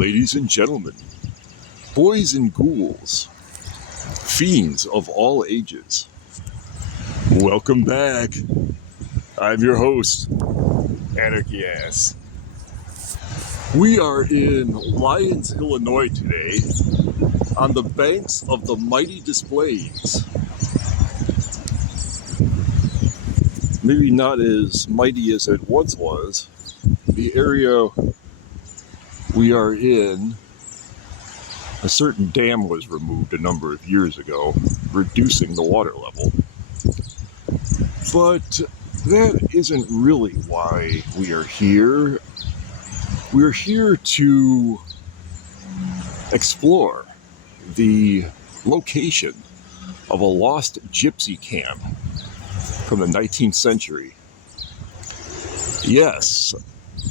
Ladies and gentlemen, boys and ghouls, fiends of all ages, welcome back. I'm your host, Anarchy Ass. We are in Lyons, Illinois today, on the banks of the mighty Des Plaines. Maybe not as mighty as it once was. The area we are in, a certain dam was removed a number of years ago, reducing the water level. But that isn't really why we are here. We're here to explore the location of a lost gypsy camp from the 19th century. Yes,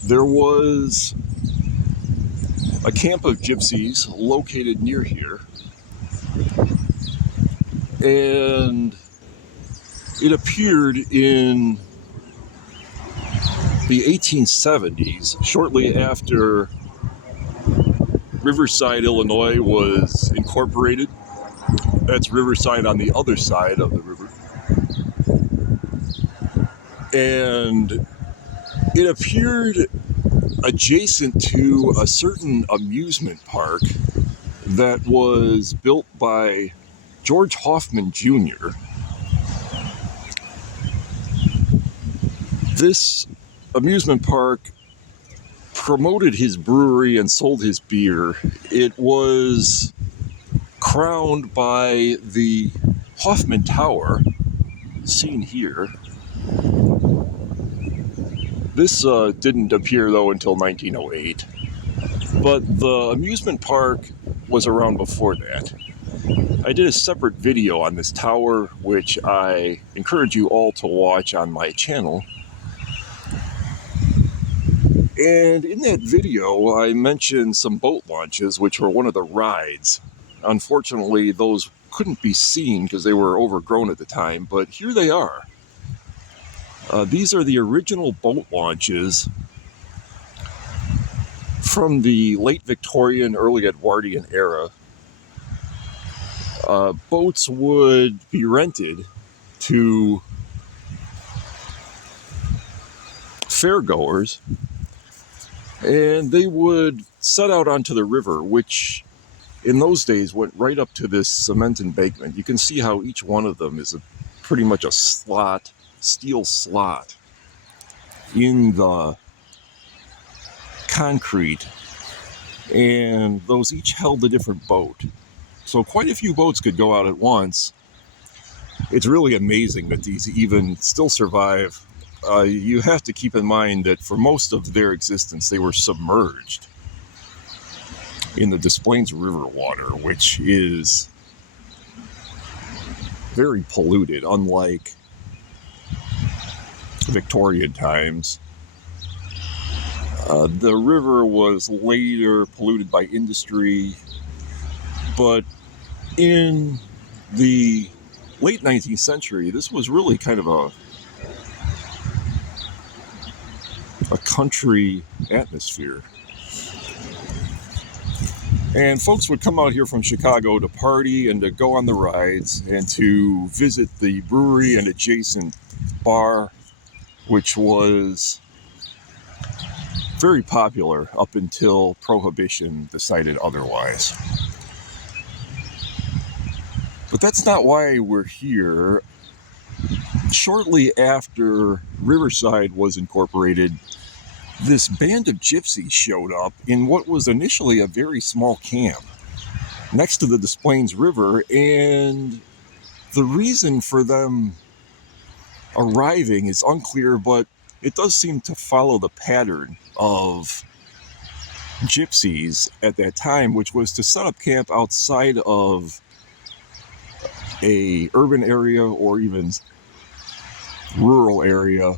there was a camp of gypsies located near here, and it appeared in the 1870s, shortly after Riverside, Illinois was incorporated. That's Riverside on the other side of the river. And it appeared adjacent to a certain amusement park that was built by George Hoffman Jr. This amusement park promoted his brewery and sold his beer. It was crowned by the Hoffman Tower, seen here. This didn't appear, though, until 1908. But the amusement park was around before that. I did a separate video on this tower, which I encourage you all to watch on my channel. And in that video, I mentioned some boat launches, which were one of the rides. Unfortunately, those couldn't be seen because they were overgrown at the time, but here they are. These are the original boat launches from the late Victorian, early Edwardian era. Boats would be rented to fairgoers, and they would set out onto the river, which in those days went right up to this cement embankment. You can see how each one of them is pretty much a slot, steel slot in the concrete, and those each held a different boat. So quite a few boats could go out at once. It's really amazing that these even still survive. You have to keep in mind that for most of their existence, they were submerged in the Des Plaines River water, which is very polluted, unlike Victorian times. The river was later polluted by industry, but in the late 19th century, this was really kind of a country atmosphere. And folks would come out here from Chicago to party and to go on the rides and to visit the brewery and adjacent bar, which was very popular up until Prohibition decided otherwise. But that's not why we're here. Shortly after Riverside was incorporated, this band of gypsies showed up in what was initially a very small camp next to the Des Plaines River, and the reason for them arriving is unclear, but it does seem to follow the pattern of gypsies at that time, which was to set up camp outside of a urban area or even rural area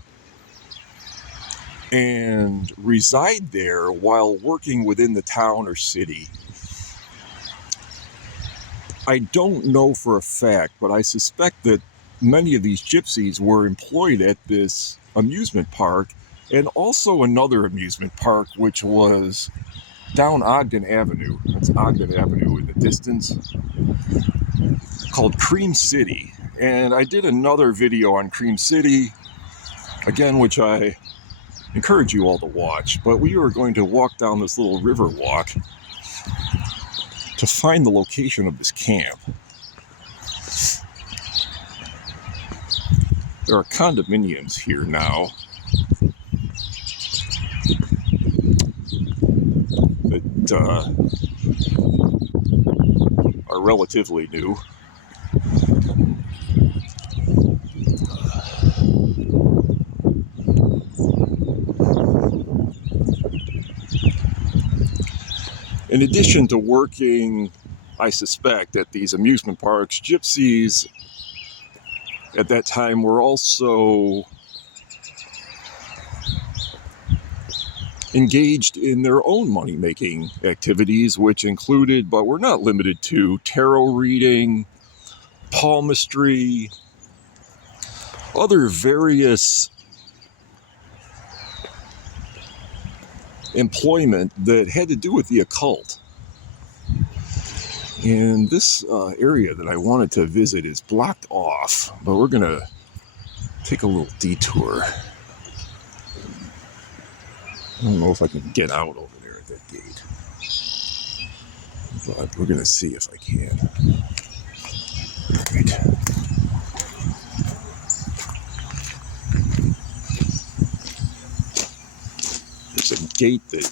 and reside there while working within the town or city. I don't know for a fact, but I suspect that many of these gypsies were employed at this amusement park and also another amusement park, which was down Ogden Avenue. That's Ogden Avenue in the distance, called Cream City. And I did another video on Cream City, again, which I encourage you all to watch. But we were going to walk down this little river walk to find the location of this camp. There are condominiums here now that are relatively new. In addition to working, I suspect, at these amusement parks, gypsies at that time were also engaged in their own money-making activities, which included, but were not limited to, tarot reading, palmistry, other various employment that had to do with the occult. And this area that I wanted to visit is blocked off, but we're going to take a little detour. I don't know if I can get out over there at that gate, but we're going to see if I can. All right. There's a gate that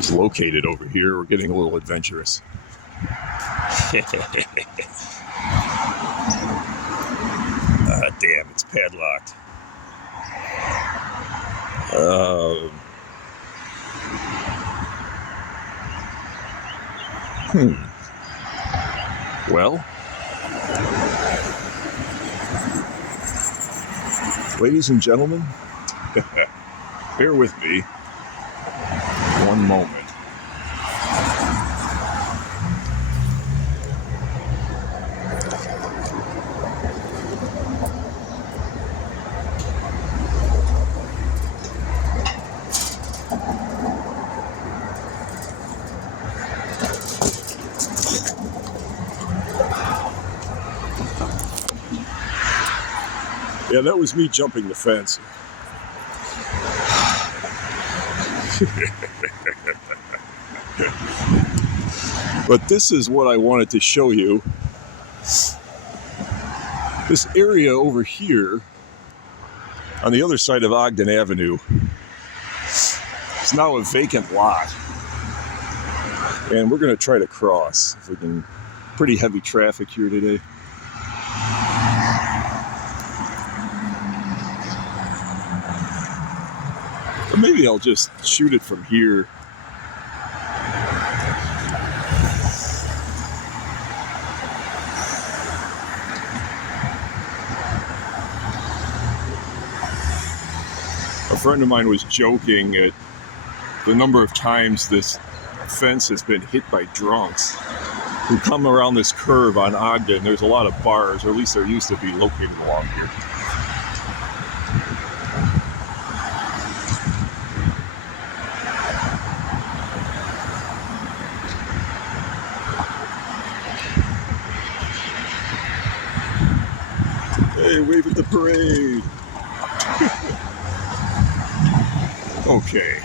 is located over here. We're getting a little adventurous. Damn, it's padlocked. Well, ladies and gentlemen, bear with me one moment. Yeah, that was me jumping the fence. But this is what I wanted to show you. This area over here, on the other side of Ogden Avenue, is now a vacant lot. And we're going to try to cross. If we can. Pretty heavy traffic here today. Or maybe I'll just shoot it from here. A friend of mine was joking at the number of times this fence has been hit by drunks who come around this curve on Ogden. There's a lot of bars, or at least there used to be, located along here. Hey, wave at the parade. Okay.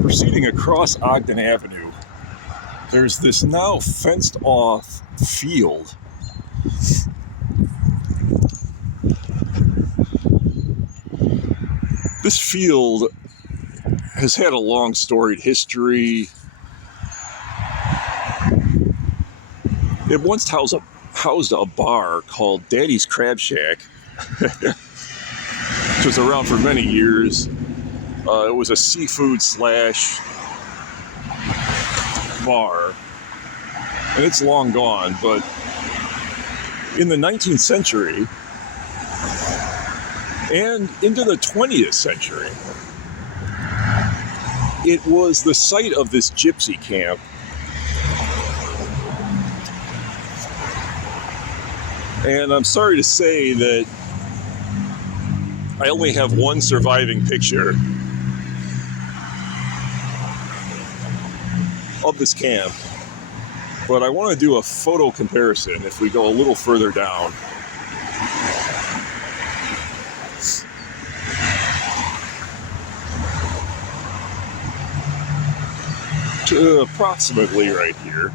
Proceeding across Ogden Avenue, there's this now fenced off field. This field has had a long storied history. It once housed a bar called Daddy's Crab Shack, which was around for many years. It was a seafood / bar, and it's long gone, but in the 19th century and into the 20th century, it was the site of this gypsy camp. And I'm sorry to say that I only have one surviving picture of this camp, but I want to do a photo comparison if we go a little further down. To approximately right here.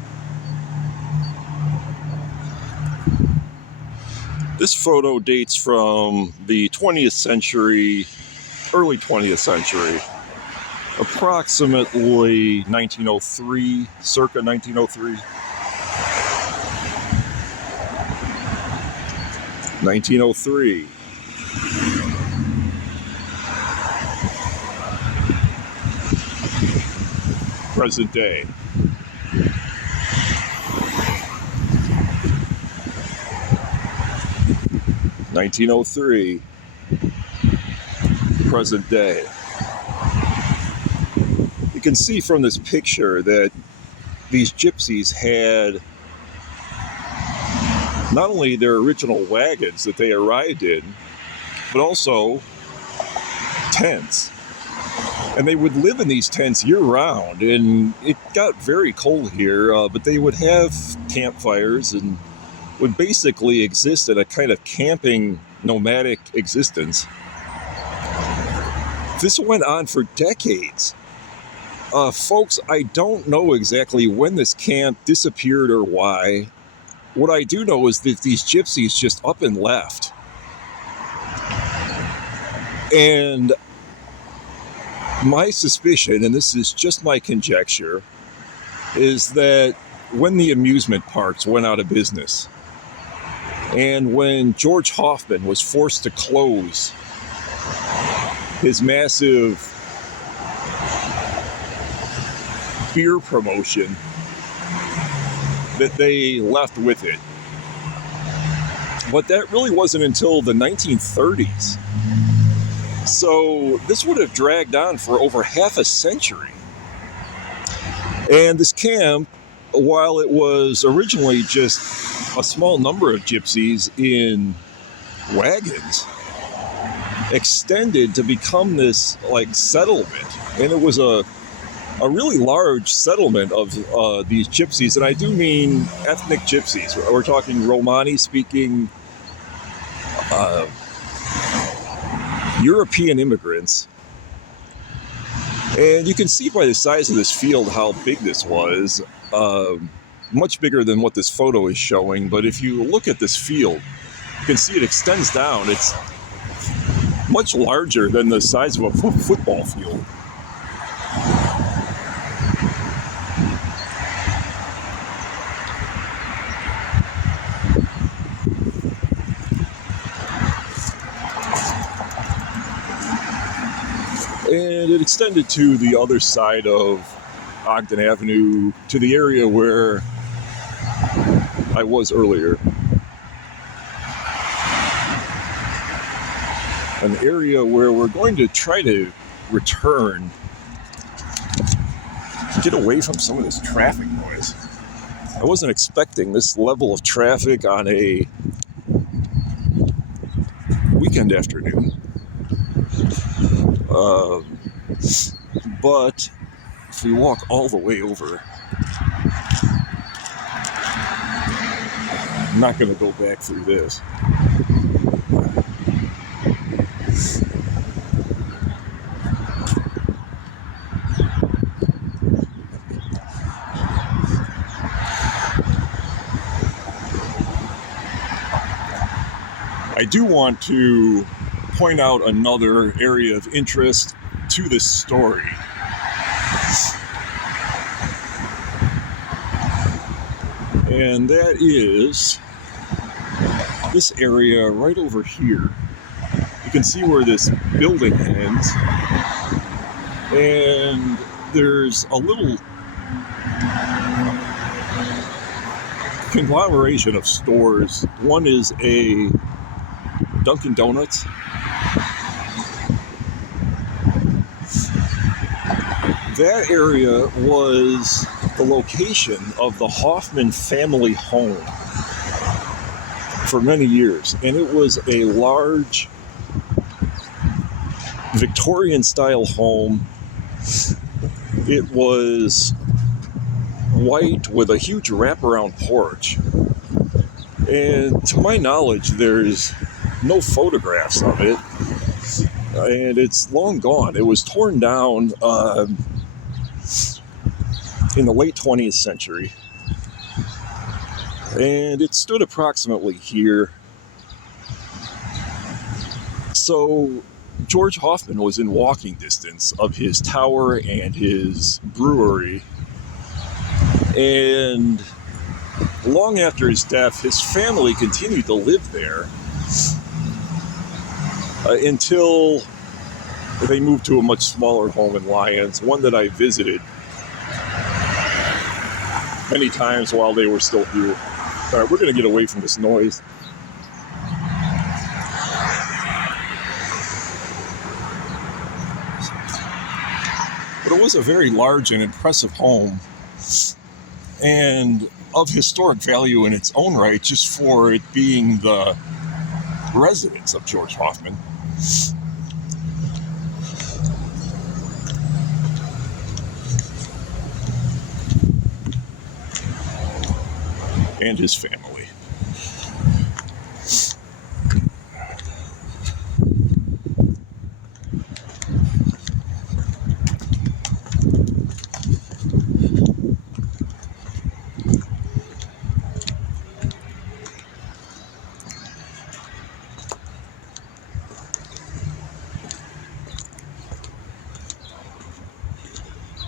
This photo dates from the 20th century, early 20th century, approximately 1903, circa 1903. 1903. Present day. (1903) present day. You can see from this picture that these gypsies had not only their original wagons that they arrived in, but also tents. And they would live in these tents year-round, and it got very cold here, but they would have campfires and would basically exist in a kind of camping, nomadic existence. This went on for decades. Folks, I don't know exactly when this camp disappeared or why. What I do know is that these gypsies just up and left. And my suspicion, and this is just my conjecture, is that when the amusement parks went out of business, and when George Hoffman was forced to close his massive beer promotion, that they left with it. But that really wasn't until the 1930s. So this would have dragged on for over half a century. And this camp, while it was originally just a small number of gypsies in wagons, extended to become this like settlement. And it was a really large settlement of these gypsies. And I do mean ethnic gypsies. We're talking Romani speaking European immigrants. And you can see by the size of this field how big this was. Much bigger than what this photo is showing. But if you look at this field, you can see it extends down. It's much larger than the size of a football field. And it extended to the other side of Ogden Avenue, to the area where I was earlier. An area where we're going to try to return, get away from some of this traffic noise. I wasn't expecting this level of traffic on a weekend afternoon. But if we walk all the way over, I'm not going to go back through this. I do want to point out another area of interest to this story. And that is this area right over here. You can see where this building ends. And there's a little conglomeration of stores. One is a Dunkin' Donuts. That area was the location of the Hoffman family home for many years, and it was a large Victorian style home. It was white with a huge wraparound porch. And to my knowledge, there's no photographs of it. And it's long gone. It was torn down in the late 20th century. And it stood approximately here. So George Hoffman was in walking distance of his tower and his brewery. And long after his death, his family continued to live there until they moved to a much smaller home in Lyons, one that I visited many times while they were still here. All right, we're going to get away from this noise. But it was a very large and impressive home, and of historic value in its own right, just for it being the residence of George Hoffman. And his family.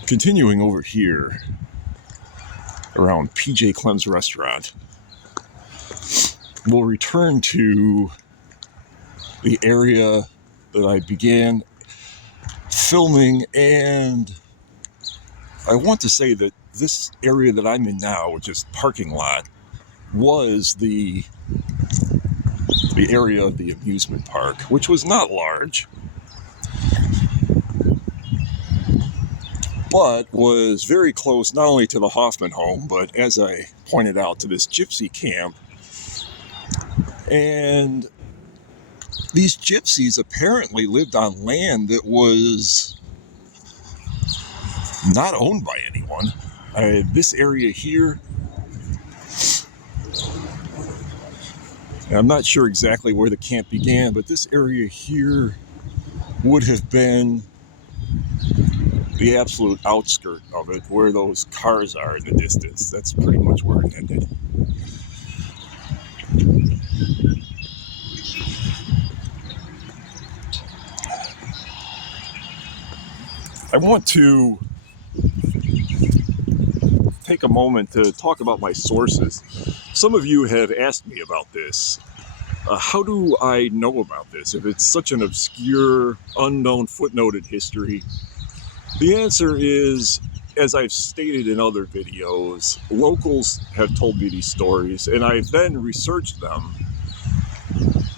Continuing over here around PJ Clem's restaurant, we'll return to the area that I began filming, and I want to say that this area that I'm in now, which is parking lot, was the area of the amusement park, which was not large, but was very close not only to the Hoffman home, but as I pointed out, to this gypsy camp. And these gypsies apparently lived on land that was not owned by anyone. This area here, I'm not sure exactly where the camp began, but this area here would have been the absolute outskirt of it, where those cars are in the distance. That's pretty much where it ended. I want to take a moment to talk about my sources. Some of you have asked me about this. How do I know about this if it's such an obscure, unknown, footnoted history? The answer is, as I've stated in other videos, locals have told me these stories, and I've then researched them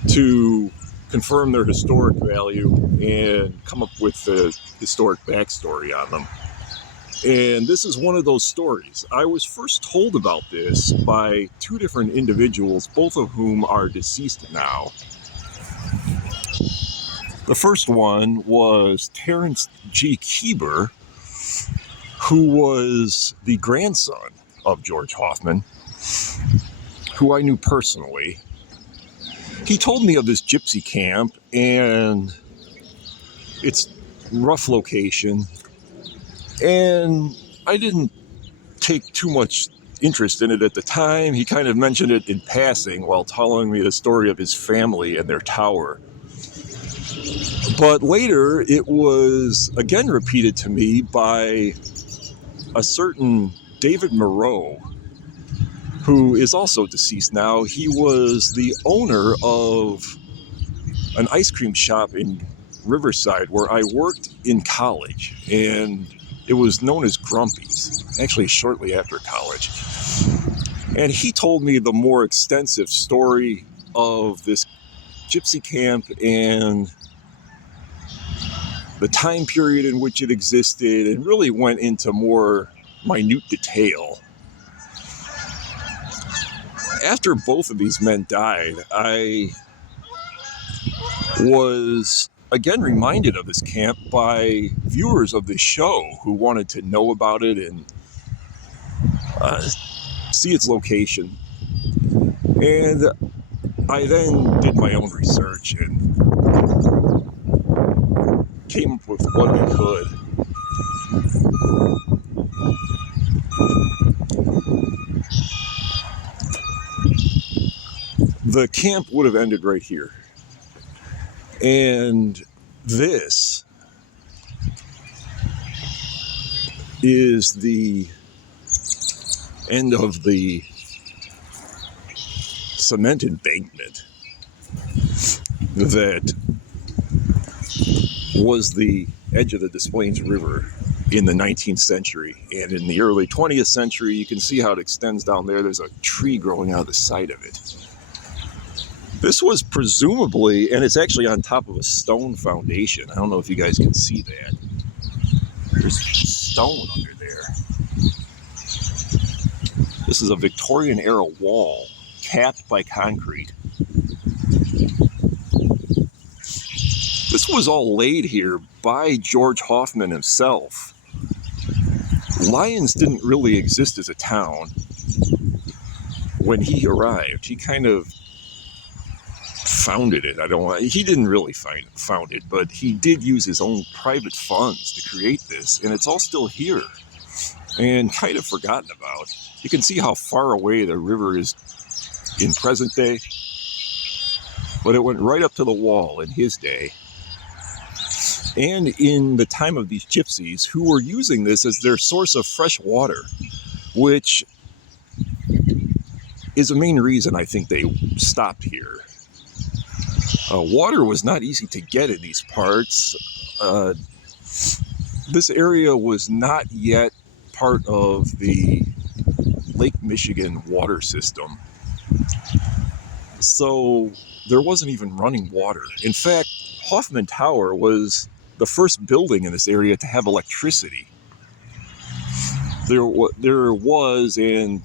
to confirm their historic value and come up with the historic backstory on them. And this is one of those stories. I was first told about this by two different individuals, both of whom are deceased now. The first one was Terrence G. Keeber, who was the grandson of George Hoffman, who I knew personally. He told me of this gypsy camp and its rough location, and I didn't take too much interest in it at the time. He kind of mentioned it in passing while telling me the story of his family and their tower. But later, it was again repeated to me by a certain David Moreau, who is also deceased now. He was the owner of an ice cream shop in Riverside where I worked in college, and it was known as Grumpy's, actually shortly after college. And he told me the more extensive story of this gypsy camp and the time period in which it existed, and really went into more minute detail. After both of these men died, I was again reminded of this camp by viewers of this show who wanted to know about it and see its location. And I then did my own research and came up with what I could. The camp would have ended right here. And this is the end of the cement embankment that was the edge of the Des Plaines River in the 19th century. And in the early 20th century, you can see how it extends down there. There's a tree growing out of the side of it. This was presumably, and it's actually on top of a stone foundation. I don't know if you guys can see that. There's stone under there. This is a Victorian era wall capped by concrete. This was all laid here by George Hoffman himself. Lyons didn't really exist as a town when he arrived. He kind of founded it. He didn't really found it, but he did use his own private funds to create this, and it's all still here and kind of forgotten about. You can see how far away the river is in present day, but it went right up to the wall in his day. And in the time of these gypsies who were using this as their source of fresh water, which is a main reason I think they stopped here. Water was not easy to get in these parts. This area was not yet part of the Lake Michigan water system. So there wasn't even running water. In fact, Hoffman Tower was the first building in this area to have electricity. There was, and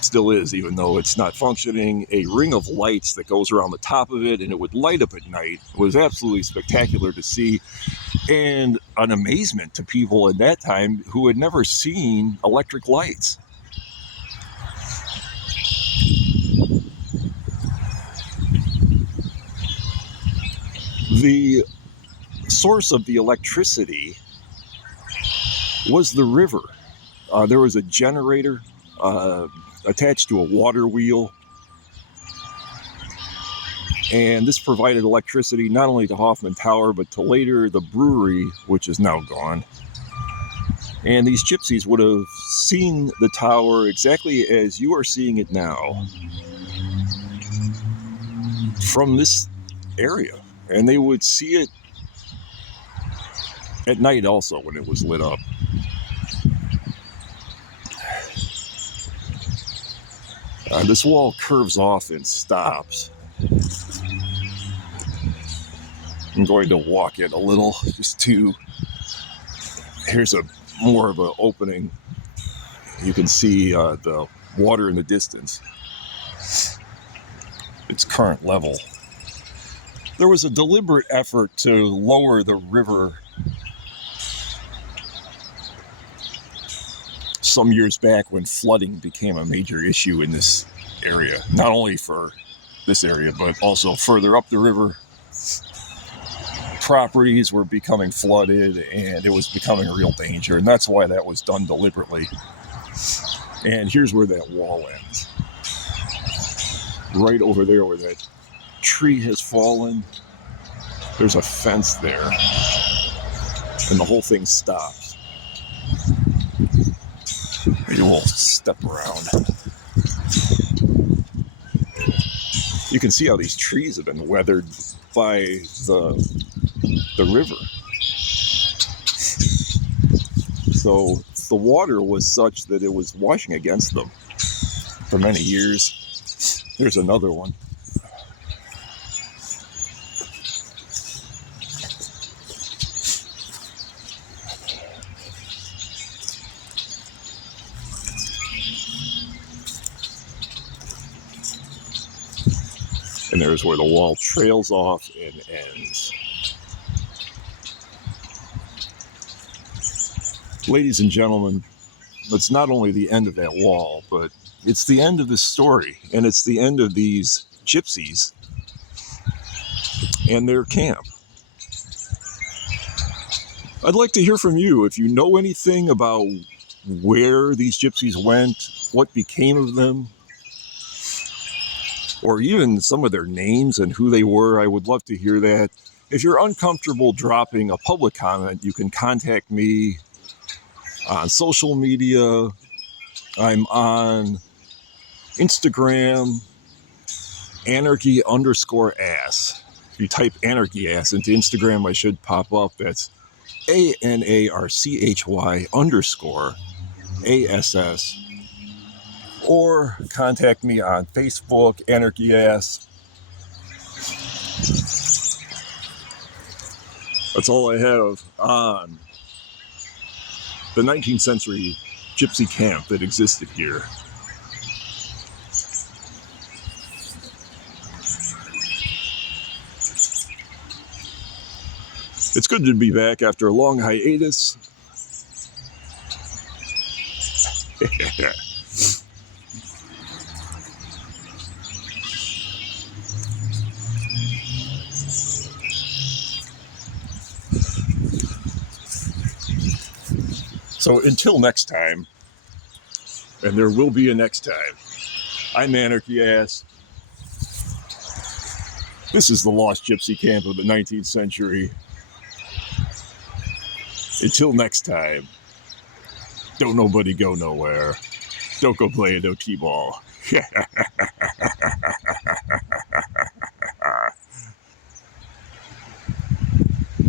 still is, even though it's not functioning, a ring of lights that goes around the top of it, and it would light up at night. It was absolutely spectacular to see, and an amazement to people at that time who had never seen electric lights. The source of the electricity was the river. There was a generator attached to a water wheel, and this provided electricity not only to Hoffman Tower but to later the brewery, which is now gone. And these gypsies would have seen the tower exactly as you are seeing it now from this area, and they would see it at night also when it was lit up. This wall curves off and stops. I'm going to walk it a little here's more of an opening. You can see the water in the distance. Its current level. There was a deliberate effort to lower the river some years back when flooding became a major issue in this area. Not only for this area, but also further up the river. Properties were becoming flooded, and it was becoming a real danger, and that's why that was done deliberately. And here's where that wall ends. Right over there where that tree has fallen, there's a fence there, and the whole thing stops. Maybe we'll step around. You can see how these trees have been weathered by the river. So the water was such that it was washing against them for many years. There's another one. And there's where the wall trails off and ends. Ladies and gentlemen, it's not only the end of that wall, but it's the end of this story, and it's the end of these gypsies and their camp. I'd like to hear from you if you know anything about where these gypsies went, what became of them, or even some of their names and who they were. I would love to hear that. If you're uncomfortable dropping a public comment, you can contact me on social media. I'm on Instagram, anarchy_ass. If you type anarchy ass into Instagram, I should pop up. That's ANARCHY_ASS. Or contact me on Facebook, Anarchy Ass. That's all I have on the 19th century gypsy camp that existed here. It's good to be back after a long hiatus. So until next time, and there will be a next time, I'm Anarchy Ass. This is the Lost Gypsy Camp of the 19th century. Until next time, don't nobody go nowhere. Don't go play no T-ball.